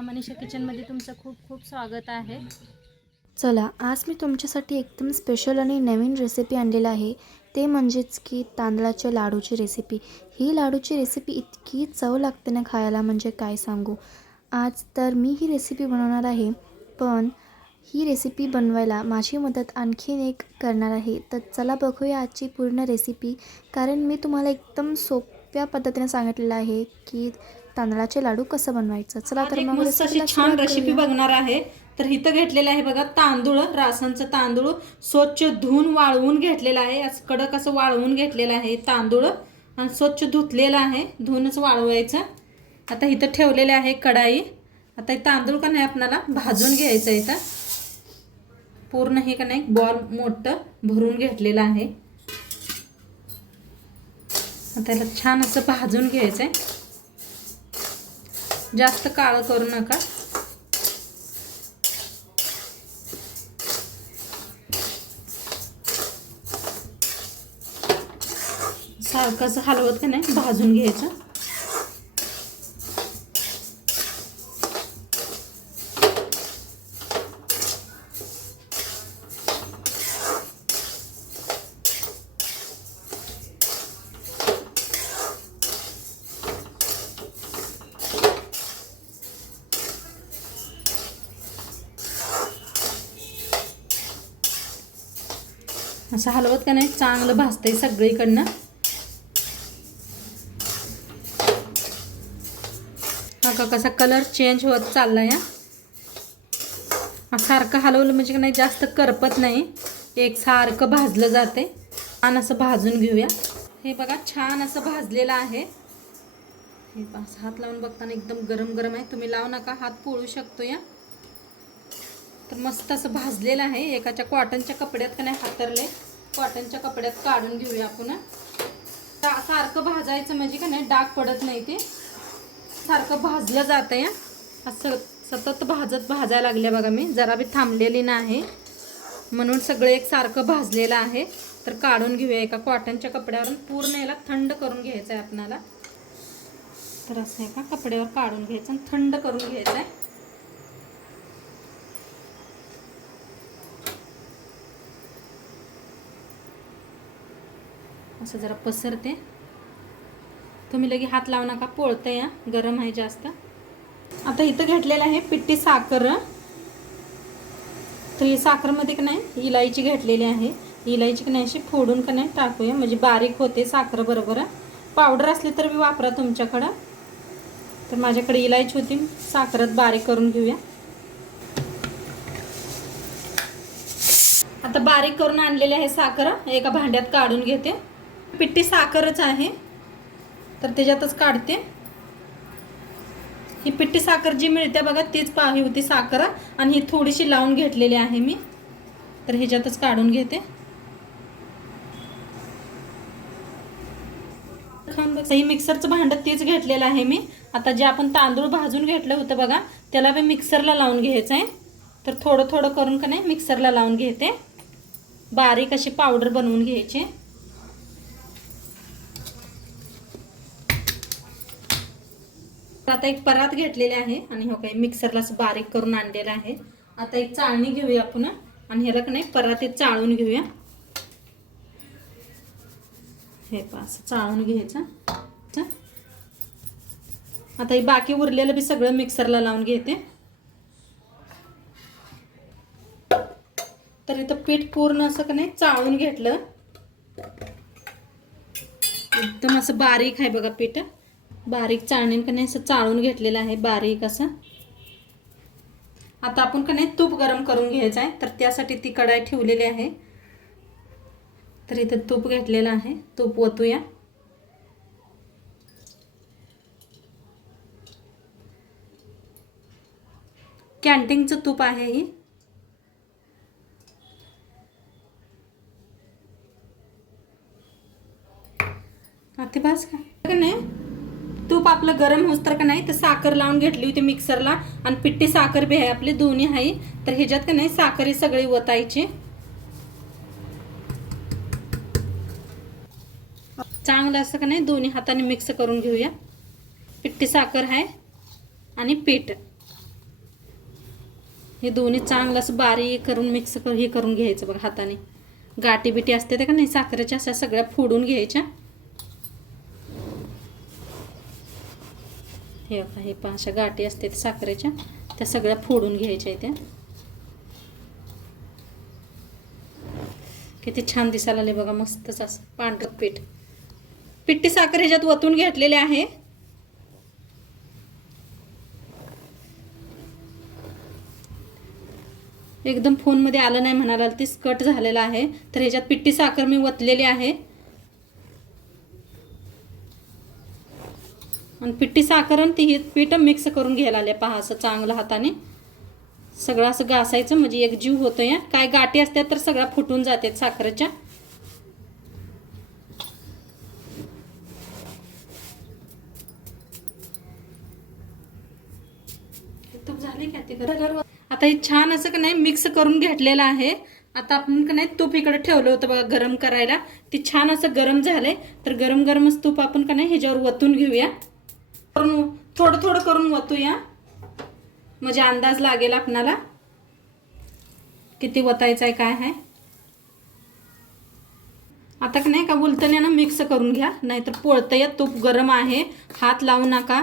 माझ्या मनीषा किचनमध्ये तुमचं खूप खूप स्वागत आहे। चला, आज मी तुमच्यासाठी एकदम स्पेशल आणि नवीन रेसिपी आणलेला आहे। ते म्हणजेच की तांदळाच्या लाडूची रेसिपी। ही लाडूची रेसिपी इतकी चव लागते ना खायला, म्हणजे काय सांगू। आज तर मी ही रेसिपी बनवणार आहे, पण ही रेसिपी बनवायला माझी मदत आणखीन एक करणार आहे। तर चला बघूया आजची पूर्ण रेसिपी, कारण मी तुम्हाला एकदम सोप्या पद्धतीने सांगितलेलं आहे की तांदळाचे लाडू कसं बनवायचं। चला तर मग मस्त अशी रेसिपीला छान सुरुवात रेसिपी करूया। बघणार आहे। तर इथं घेतलेलं आहे बघा तांदूळ, रासांचं तांदूळ स्वच्छ धुवून वाळवून घेतलेलं आहे। असं कडक असं वाळवून घेतलेलं आहे तांदूळ आणि स्वच्छ धुतलेलं आहे, धुवूनच वाळवायचं। आता इथं ठेवलेले आहे कढाई। आता हे तांदूळ का नाही आपल्याला भाजून घ्यायचं आहे। पूर्ण हे का नाही बॉल मोठं भरून घेतलेलं आहे। आता त्याला छान असं भाजून घ्यायचं आहे, जास्त काळं करू नका। सारखं असं हलवत का नाही भाजून घ्यायचं। असं हलवत का नाही चांगलं भाजतंय सगळीकडनं। हा कसा कलर चेंज होत चाललाय। सारखं हलवलं म्हणजे का नाही जास्त करपत नाही, एक सारखं भाजलं जाते। छान असं भाजून घेऊया। हे बघा छान असं भाजलेलं आहे। हे पास हात लावून बघताना एकदम गरम गरम आहे, तुम्ही लावू नका, हात पोळू शकतो या। तर मस्त असं भाजलेलं आहे। एकाच्या कॉटनच्या कपड्यात का नाही हातरले, कॉटनच्या कपड्यात काढून घेऊया आपण। सारखं भाजायचं म्हणजे का नाही डाग पडत नाही, ते सारखं भाजलं जातं या। असं सतत भाजायला लागले बघा, मी जरा बी थांबलेली नाही, म्हणून सगळं एक सारखं भाजलेलं आहे। तर काढून घेऊया एका कॉटनच्या कपड्यावरून, पूर्ण याला थंड करून घ्यायचं आहे आपल्याला। तर असं एका कपड्यावर काढून घ्यायचं आणि थंड करून घ्यायचं आहे। असं जरा पसरते, तुम्ही लगे हात लावू नका, पोळतं या, गरम आहे जास्त। आता इथं घेतलेलं आहे पिठी साखर। तर ही साखरमध्ये का नाही इलायची घेतलेली आहे। इलायची का नाही अशी फोडून का नाही टाकूया, म्हणजे बारीक होते साखर बरोबर। पावडर असली तर मी वापरा तुमच्याकडं। तर माझ्याकडे इलायची होती, साखरात बारीक करून घेऊया। आता बारीक करून आणलेली आहे साखर, एका भांड्यात काढून घेते। पिठी साखरच आहे, तर त्याच्यातच काढते। ही पिठी साखर जी मिळते बघा तीच पाही होती साखर, आणि ही थोडीशी लावून घेतलेली आहे मी, तर ह्याच्यातच काढून घेते। ही मिक्सरचं भांड तेच घेतलेलं आहे मी। आता जे आपण तांदूळ भाजून घेतलं होतं बघा, त्याला मी मिक्सरला लावून घ्यायचं आहे। तर थोडं थोडं करून का नाही मिक्सरला लावून घेते, बारीक अशी पावडर बनवून घ्यायची। आता एक परात घेतलेले आहे, आणि हो काही मिक्सरला बारीक करून आणलेला आहे। आता एक चाळणी घेऊया आपण, आणि ह्याला का नाही परातीत चाळून घेऊया। हे पास चाळून घ्यायचं। आता हे बाकी उरलेलं बी सगळं मिक्सरला लावून घेते। तर इथं पीठ पूर्ण असं का नाही चाळून घेतलं, एकदम असं बारीक आहे बघा पीठ, बारीक चाळणीने का नाही असं चाळून घेतलेलं आहे बारीक असं। आता आपण का नाही तूप गरम करून घ्यायचं आहे, तर त्यासाठी ती कढाई ठेवलेली आहे। तर इथं तूप घेतलेलं आहे, तूप ओतूया। कॅन्टीनचं तूप आहे ही। आता बस का नाही तूप आपलं गरम होस तर का नाही, तर साखर लावून घेतली होती मिक्सरला, आणि पिठी साखर बी आहे आपली, दोन्ही आहे। तर ह्याच्यात का नाही साखर सगळी ओतायची, चांगलं असं का नाही दोन्ही हाताने मिक्स करून घेऊया। पिठी साखर आहे आणि पीठ, हे दोन्ही चांगलं असं बारीक करून मिक्स करून हे करून घ्यायचं बघा हाताने. गाठी बिटी असते त्या का नाही साखरेच्या, अशा सगळ्या फोडून घ्यायच्या. हे बघा हे पहा अशा गाठी असते साखरेच्या, त्या सगळ्या फोडून घ्यायच्या त्या. किती छान दिसायला आले बघा, मस्तच असं पांढरं पीठ. पिठी साखर ह्याच्यात वतून घेतलेले आहे. एकदम फोनमध्ये आलं नाही म्हणाला, ती कट झालेला आहे. तर ह्याच्यात पिठी साखर मी वतलेली आहे. आणि पिठी साखर आणि ती पीठ मिक्स करून घ्यायला आले पहा, असं चांगलं हाताने सगळं असं घासायचं, म्हणजे एक जीव होतो. या काय गाठी असतात तर सगळ्या फुटून जातात साखरेच्या. तूप झाले का ते आता हे छान असं का नाही मिक्स करून घेतलेलं आहे. आता आपण का नाही तूप इकडे ठेवलं होतं बघा गरम करायला, ती छान असं गरम झालंय. तर गरम गरमच तूप आपण का नाही ह्याच्यावर वतून घेऊया. थोडं थोडं करून वतूया, म्हणजे अंदाज लागेल आपणाला किती वतायचं आहे काय आहे. आता का नाही का उलटण्यानं मिक्स करून घ्या, नाहीतर पोळतंय. तूप गरम आहे, हात लावू नका.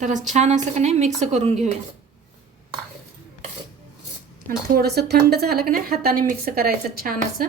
तर छान असं का नाही मिक्स करून घेऊया. आणि थोडंसं थंड झालं का नाही हाताने मिक्स करायचं छान असं.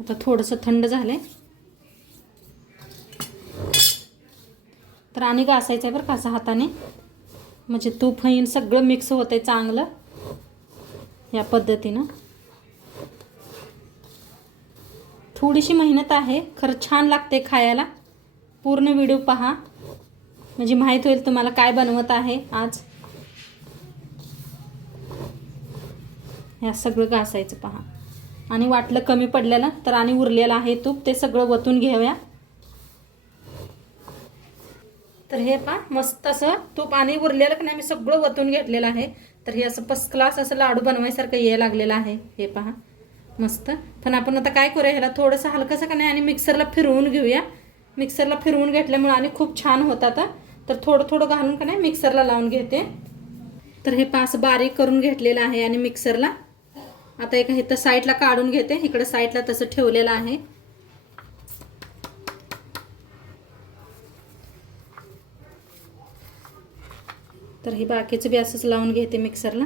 आता थोडंसं थंड झालंय तर आणि घासायचं आहे बरं का असं हाताने, म्हणजे तूप हैन सगळं मिक्स होतंय चांगलं या पद्धतीनं. थोडीशी मेहनत आहे, खरं छान लागते खायला. पूर्ण व्हिडिओ पहा, म्हणजे माहीत होईल तुम्हाला काय बनवत आहे आज. या सगळं घासायचं पहा. आणि वाटलं कमी पडलेलं तर आणि उरलेलं आहे तूप, ते सगळं वतून घेऊया. तर हे पहा मस्त असं तूप आणि उरलेलं का नाही मी सगळं वतून घेतलेलं आहे. तर हे असं फर्स्ट क्लास असं लाडू बनवायसारखं यायला लागलेलं आहे. हे पहा मस्त. पण आपण आता काय करूया, ह्याला थोडंसं हलकंसं का नाही आणि मिक्सरला फिरवून घेऊया. मिक्सरला फिरवून घेतल्यामुळे आणि खूप छान होतात. तर थोडं थोडं घालून का नाही मिक्सरला लावून घेते. तर हे पहा असं बारीक करून घेतलेलं आहे आणि मिक्सरला. आता एक इथं साईडला काढून घेते, इकडे साईडला तसं ठेवलेलं आहे. तर हे बाकीचं बी असंच लावून घेते मिक्सरला.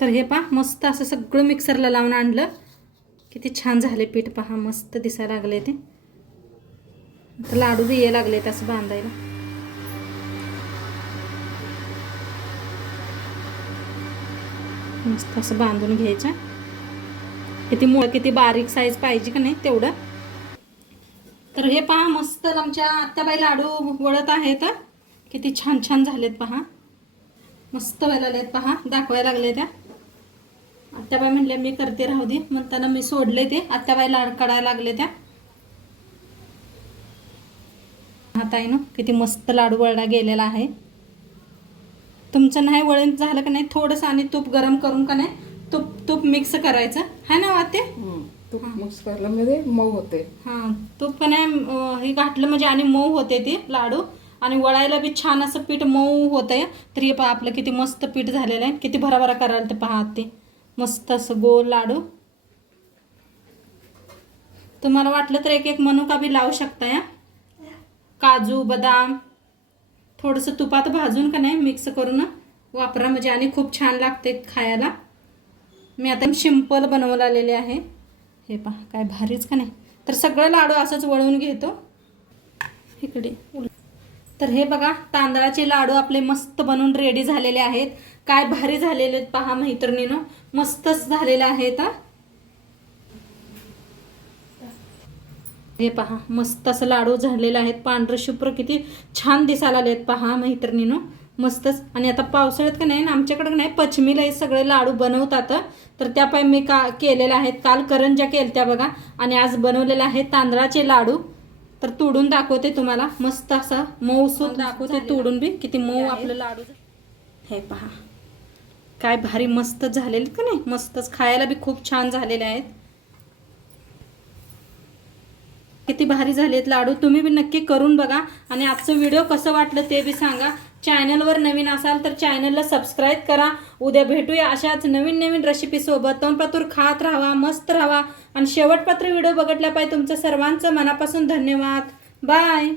तर हे पहा मस्त असं सगळं मिक्सरला लावून आणलं. किती छान झाले पीठ पहा, मस्त दिसायला लागले ते. तर लाडू बी यायला लागले असं बांधायला. मस्त असं बांधून घ्यायचं. किती बारीक साईज पाहिजे का नाही तेवढं. तर हे पहा मस्त आमच्या आत्याबाई लाडू वळत आहेत. किती छान छान झालेत पहा, मस्त व्हायला लागलेत पहा. दाखवायला लागले त्या. आत्याबाई म्हणले मी करते राहू दे, म्हणताना मी सोडले ते. आत्याबाई लाडू काढायला लागले त्या. आता आहे ना किती मस्त लाडू वळला गेलेला आहे. तुमचं नाही वळण झालं का नाही थोडंसं आणि तूप गरम करून का नाही तूप मिक्स करायचं है ना वाते. तूप मिक्स करल्यामध्ये मऊ होते. हां तूप का नाही हे घातलं म्हणजे आणि मऊ होते ते लाडू. आणि वळायला बी छान असं पीठ मऊ होतंय. तर हे पहा आपलं किती मस्त पीठ झालेलं आहे. किती भराभरा करायला ते पहा ते मस्त असं गोल लाडू. तुम्हाला वाटलं तर एक एक मनुका बी लावू शकता. या काजू बदाम थोडंसं तुपात भाजून का नाही मिक्स करून वापरा, म्हणजे आणि खूप छान लागते खायला. मी आता सिंपल बनवून आलेले आहे. हे पहा काय भारीच का नाही. तर सगळं लाडू असंच वळवून घेतो इकडे. तर हे बघा तांदळाचे लाडू आपले मस्त बनवून रेडी झालेले आहेत. काय भारी झालेले आहेत पहा मैत्रिणीनो, मस्तच झालेले आहेत. हे पहा मस्त असं लाडू झालेले आहेत. पांढरं शुभ्र किती छान दिसायला आलेत पहा मैत्रिणीनो, मस्तच. आणि आता पावसाळ्यात का नाही आमच्याकडे नाही पचमीला हे सगळे लाडू बनवतात. तर त्यापायी मी केलेले आहेत. काल करंज्या केल्या त्या बघा, आणि आज बनवलेले आहेत तांदळाचे लाडू. तर तोडून दाखवते तुम्हाला. मस्त असा मऊसूद दाखवते तोडून बी किती मऊ आपलं लाडू. हे पहा काय भारी मस्त झालेले का नाही. मस्तच खायला बी खूप छान झालेले आहेत. किती भारी झालेत लाडू. तुम्ही बी नक्की करून बघा आणि आजचं व्हिडिओ कसं वाटलं ते बी सांगा. चॅनलवर नवीन असाल तर चॅनलला सबस्क्राईब करा. उद्या भेटूया अशाच नवीन नवीन रेसिपीसोबत. तोंडपातूर खात राहा, मस्त राहा आणि शेवटपात्र व्हिडिओ बघितल्या पाहिजे. तुमचं सर्वांचं मनापासून धन्यवाद. बाय.